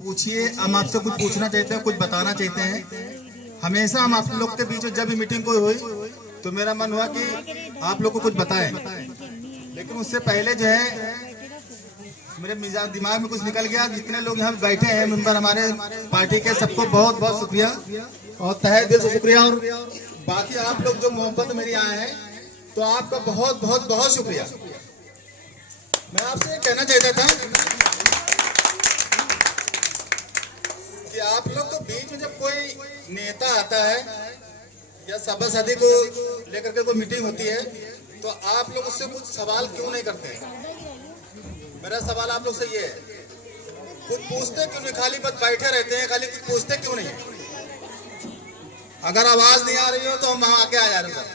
पूछिए। हम आपसे कुछ पूछना चाहते हैं, कुछ बताना चाहते हैं। हमेशा हम आप लोग के बीच में जब भी मीटिंग कोई हुई तो मेरा मन हुआ कि आप लोग को कुछ बताएं, लेकिन उससे पहले जो है मेरे मिजाज दिमाग में कुछ निकल गया। जितने लोग यहाँ बैठे हैं मेंबर हमारे पार्टी के, सबको बहुत बहुत शुक्रिया और तहे दिल से शुक्रिया। और बाकी आप लोग जो मोहब्बत मेरी आए हैं तो आपका बहुत बहुत बहुत शुक्रिया। मैं आपसे कहना चाहता था कि आप लोग तो बीच में जब कोई नेता आता है या सभा सदी को लेकर के कोई मीटिंग होती है तो आप लोग उससे कुछ सवाल क्यों नहीं करते हैं? मेरा सवाल आप लोग से ये है, कुछ पूछते क्यों नहीं? खाली बस बैठे रहते हैं, खाली कुछ पूछते क्यों नहीं? अगर आवाज नहीं आ रही हो तो हम आगे आ जा रहे हैं।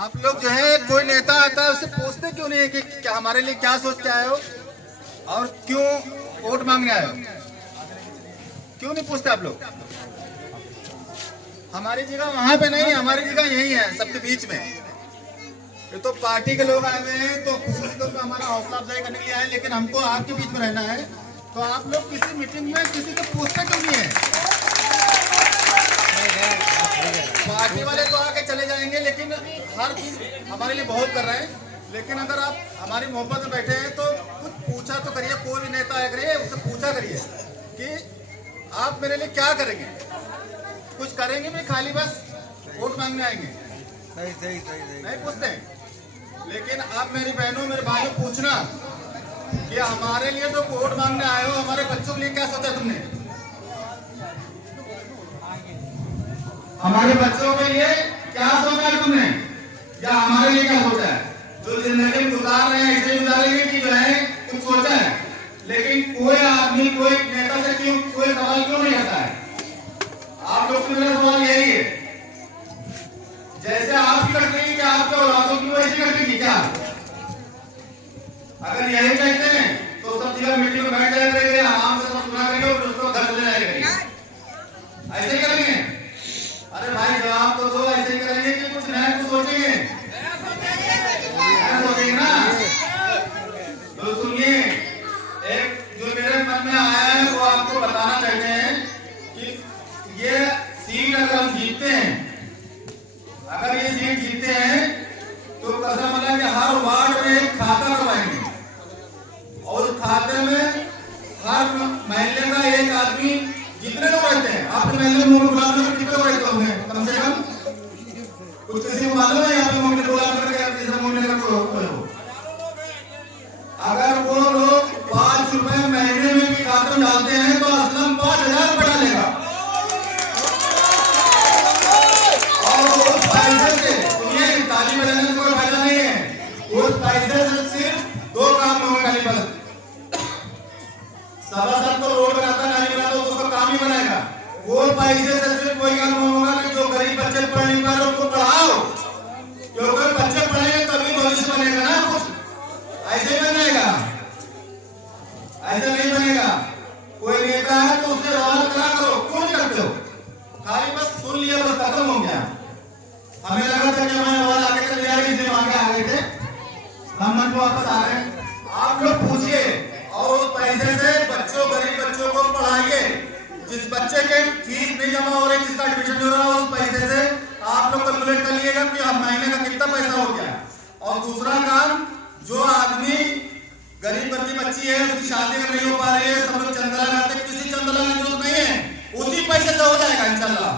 आप लोग जो है कोई नेता आता है उससे पूछते क्यों नहीं है कि क्या हमारे लिए क्या सोच के आए हो और क्यों वोट मांगने आए हो? क्यों नहीं पूछते आप लोग? हमारी जगह वहां पे नहीं, हमारी जगह यही है, सबके बीच में। ये तो पार्टी के लोग आए हुए हैं तो खुशी तो हमारा हौसला अफजाई करने के लिए आए, लेकिन हमको आपके बीच में रहना है। तो आप लोग किसी मीटिंग में किसी से पूछते क्यों नहीं है? पार्टी वाले तो आके चले जाएंगे, लेकिन हर चीज हमारे लिए बहुत कर रहे हैं। लेकिन अगर आप हमारी मोहब्बत में बैठे हैं तो कुछ पूछा तो करिए। कोई भी नेता आया करिए, उससे पूछा करिए कि आप मेरे लिए क्या करेंगे। कुछ करेंगे भी, खाली बस वोट मांगने आएंगे? नहीं पूछते हैं। लेकिन आप मेरी बहनों मेरे भाइयों पूछना कि हमारे लिए जो वोट मांगने आए हो, हमारे बच्चों के लिए क्या सोचा तुमने? हमारे बच्चों के लिए क्या सोचा है तुमने, या हमारे लिए क्या सोचा है? जो जिंदगी में गुजार रहे हैं ऐसे गुजारेंगे कि जो है कुछ सोचा है। लेकिन कोई आदमी कोई नेता से क्यों कोई सवाल क्यों नहीं आता है? आप लोग से मेरा सवाल यही है, जैसे आपकी कटेगी क्या आपके औलादों की वैसी कटेगी क्या? अगर यही कहते हैं तो सब जगह मीटिंग में बैठ जाया करेंगे, आराम से सब सुना करेंगे और उसको घर ले जाया करेंगे। ऐसे ही करेंगे? अरे भाई जवाब तो दो। ऐसे ही करेंगे कि कुछ नया कुछ सोचेंगे? नया सोचेंगे ना। तो सुनिए, एक जो मेरे मन में आया है वो आपको बताना चाहते हैं कि ये सीट अगर हम जीतते हैं, अगर ये सीट जीतते हैं तो कसम है कि हर वार्ड में एक खाता करवाएंगे और उस खाते में हर महल्ले का एक आदमी, जितने लोग रहते हैं आपके महल्ले में कितने लोग रहते होंगे कम से कम? कुछ किसी को मालूम है? यहाँ पे मोहल्ले बोला करके मोहल्ले का अगर वो लोग 5 रुपए महीने में भी खाते में डालते हैं तो असलम 5000 रुपए डालेगा। और उस पैसे से सुनिए, ताली बजाने से कोई फायदा नहीं है। उस पैसे से सिर्फ 2 काम होंगे खाली बस। सभासद तो रोड बनाता नाली बनाता तो उसका काम ही बनाएगा। वो पैसे से सिर्फ कोई काम होगा कि जो गरीब बच्चे पढ़ नहीं पा रहे उनको पढ़ाओ, क्योंकि बच्चे पढ़ेंगे तभी भविष्य बनेगा ना। कुछ ऐसे ही बन जाएगा, ऐसा नहीं बनेगा। कोई नेता है तो उससे सवाल करा करो, क्यों नहीं करते हो? खाली बस सुन लिया बस खत्म हो गया। हमें लगा था कि हमें आवाज आके चल जाएगी, इसलिए आगे आ गए थे, हम मन को वापस आ रहे हैं। आप लोग पूछिए और उस पैसे से बच्चों, गरीब बच्चों को पढ़ाइए। जिस बच्चे के फीस नहीं जमा हो रही, जिसका एडमिशन हो रहा है, उस पैसे से आप लोग कैलकुलेट कर लीजिएगा कि अब महीने का कितना पैसा हो गया। और दूसरा काम, जो आदमी गरीब बच्ची है उसकी शादी अगर नहीं हो पा रही है, सब लोग चंदा लगाते हैं, किसी चंदा लगाने की जरूरत नहीं है, उसी पैसे से हो जाएगा इंशाल्लाह।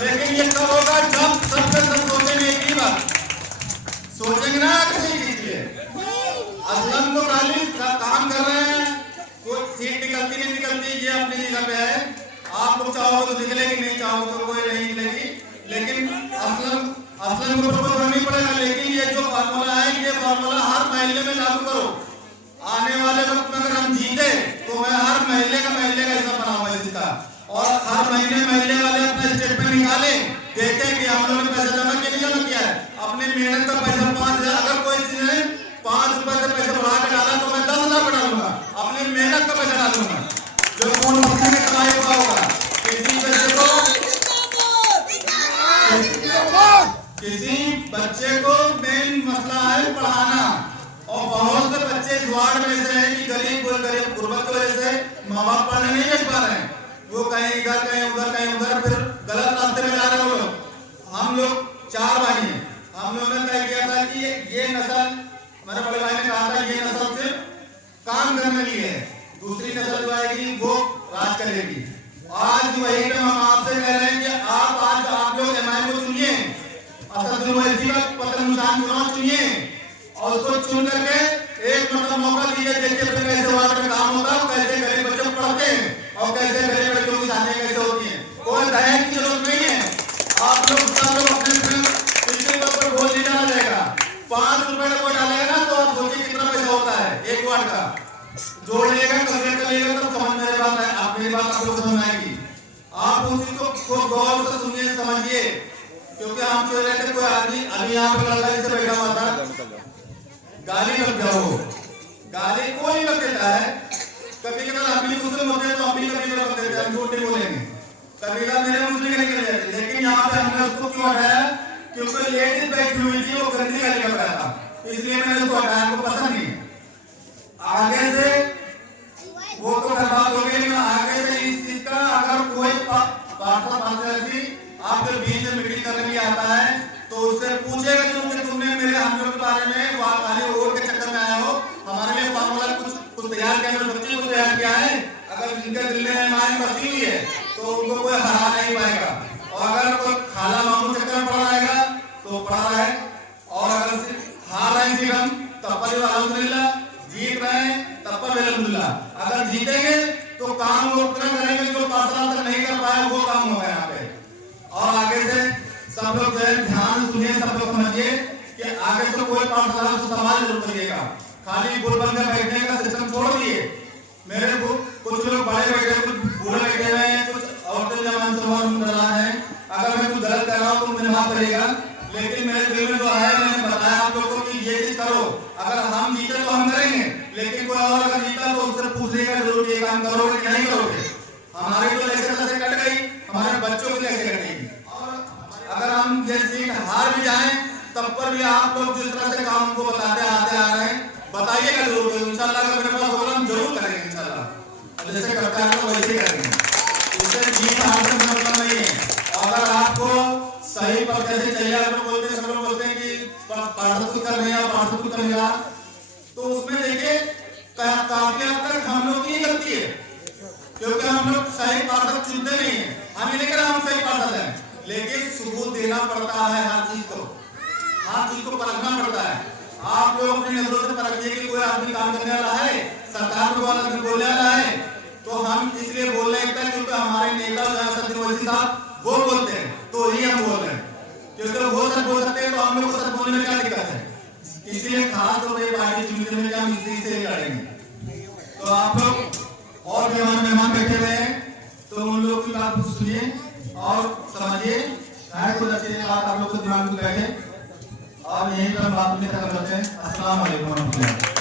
लेकिन ये कब होगा? जब सब सोचेंगे एक ही बात, सोचेंगे ना किसी चीज के असलम को खाली काम कर रहे हैं, कोई सीट निकलती नहीं निकलती ये अपनी जगह पे है। आप लोग चाहोगे तो निकलेगी, नहीं चाहोगे तो कोई नहीं निकलेगी। लेकिन असलम को तो फर्क नहीं पड़ेगा। लेकिन ये जो फार्मूला है, ये फार्मूला हर महल्ले में लागू करो। आने वाले वक्त में अगर हम जीते तो मैं हर महल्ले का हिस्सा बनाऊंगा इसका, और हर महीने महल्ले वाले अपना स्टेटमेंट निकाले, देखें कि हम लोगों ने पैसा जमा किया नहीं जमा किया है। अपनी मेहनत का पैसा 5000, अगर कोई किसी ने 5 रुपए से पैसा बढ़ा के डाला तो मैं 10,000 डालूंगा, अपनी मेहनत का पैसा डालूंगा जो कौन महीने में कमाई हुआ होगा। किसी बच्चे को मेन मसला है पढ़ाना, और बहुत से बच्चे इस वार्ड में से हैं कि गरीब गुरबत की वजह से माँ बाप पढ़ने नहीं भेज पा रहे। वो कहीं इधर कहीं उधर कहीं उधर, फिर गलत रास्ते में जा रहे हो लोग। हम लोग 4 भाई हैं, हम लोगों ने तय किया था कि ये नस्ल, मेरे बड़े भाई ने कहा था ये नस्ल सिर्फ काम करने के लिए है, दूसरी नस्ल जो आएगी वो राज करेगी। आज वही हम आपसे कह रहे हैं कि आज आप लोग एमआई को चुनिए, असदुल ओवैसी का पत्र निशान चुनाव चुनिए और उसको चुन करके एक मतलब मौका दीजिए, देखिए फिर कैसे वार्ड में काम होता है, कैसे गरीब बच्चे पढ़ते हैं और कैसे गरीब बच्चों की शादियां कैसे होती हैं। कोई दहेज की जरूरत नहीं है, आप लोग सब लोग अपने पिछले पर वोट नहीं डाला जाएगा। 5 रुपए का वोट डालेगा ना तो आप सोचिए कितना पैसा होता है एक वार्ड का, जोड़िएगा करिएगा तब समझ मेरी बात है, आप मेरी बात आपको समझ आएगी। आप उस चीज को गौर से सुनिए समझिए, क्योंकि हम सोच रहे थे कोई आदमी अभी यहाँ पे लड़का से बैठा हुआ था, गाली लग जाओ, गाली कोई लग देता है, कभी कभी हम भी मुस्लिम होते हैं तो हम भी कभी लग देते हैं, हम झूठ नहीं बोलेंगे, कभी कभी मेरे मुस्लिम निकल जाते, लेकिन यहाँ पे हमने उसको क्यों हटाया, क्योंकि लेडीज बैठी हुई थी, वो गंदी गाली कर रहा था, इसलिए मैंने उसको हटाया, हमको पसंद नहीं। आगे से वो तो बर्बाद हो गई, लेकिन आगे से इस चीज का अगर कोई आपके बीच में मीटिंग करने के लिए आता है तो उससे पूछेगा कि तुमने मेरे हम लोग के बारे में खाली वोट के चक्कर में आए हो, हमारे लिए फॉर्मूला कुछ तैयार किया, मेरे बच्चे को तैयार किया है, अगर जिनके दिल में हमारी बसी हुई है तो उनको कोई हरा नहीं पाएगा, और अगर कोई खाला मामू चक्कर में पड़ा रहेगा तो पड़ा रहे, और अगर हार रहे हैं हम तब पर अल्हम्दुलिल्लाह, जीत रहे हैं तब पर अल्हम्दुलिल्लाह, अगर जीतेंगे तो काम वो उतना करेंगे जो 5 साल तक नहीं कर पाया वो काम होगा यहाँ पे। और आगे से सब लोग ध्यान सुनिए, सब लोग समझिए कि आगे से कोई 5 साल को समाज जरूर करिएगा, खाली गुल बन कर बैठने का सिस्टम छोड़ दिए। मेरे को कुछ लोग बड़े बैठे, कुछ बूढ़े बैठे हुए हैं, कुछ औरतें जवान सवाल डरा है, अगर मैं कुछ गलत कर रहा हूँ तो मुझे माफ करिएगा, लेकिन मेरे दिल में जो है मैंने बताया आप लोगों को कि ये चीज करो, अगर हम जीते तो हम करेंगे, लेकिन कोई और अगर जीता तो उससे पूछेगा जरूर ये काम करोगे कि नहीं करोगे। हमारे तो ऐसे कट गई, हमारे बच्चों की कैसे कटेगी, और अगर हम ये सीट हार भी जाएं तब पर भी आप लोग जिस तरह से काम को बताते आते आ रहे हैं बताइएगा जरूर, इंशाल्लाह अगर मेरे पास होगा हम जरूर करेंगे इंशाल्लाह, जैसे करते हैं तो वैसे करेंगे, इससे जीत हार से मतलब नहीं है। अगर आपको सही पर कैसे चाहिए, आप लोग बोलते हैं, सब लोग बोलते हैं कि पार्षद कर रहे हैं, पार्षद को कर रहा, तो उसमें देखिए काफी हद तक हम लोग की गलती है, क्योंकि हम लोग सही पार्षद चुनते नहीं है, हम ये नहीं कह रहे हम सही पार्षद हैं, लेकिन सबूत देना पड़ता है, हर चीज को परखना पड़ता है। आप लोग अपनी नजरों से परखिए कि कोई आदमी काम करने वाला है, सरकार को वाला बोलने वाला है, तो हम इसलिए बोल रहे हैं क्योंकि हमारे नेता जो है असदुल ओवैसी साहब वो बोलते हैं तो ही हम बोल रहे हैं, क्योंकि वो सच बोल सकते हैं तो हम लोग को सच बोलने में क्या दिक्कत है, इसलिए खास तौर पर पार्टी चुनने में हम इसी से लड़ेंगे। तो आप लोग और भी हमारे मेहमान बैठे हुए हैं तो उन लोगों की बात सुनिए और समझिए, शायद कुछ अच्छी बात आप लोग को दिमाग में बैठे, और यही पर बात करते हैं। अस्सलाम वालेकुम।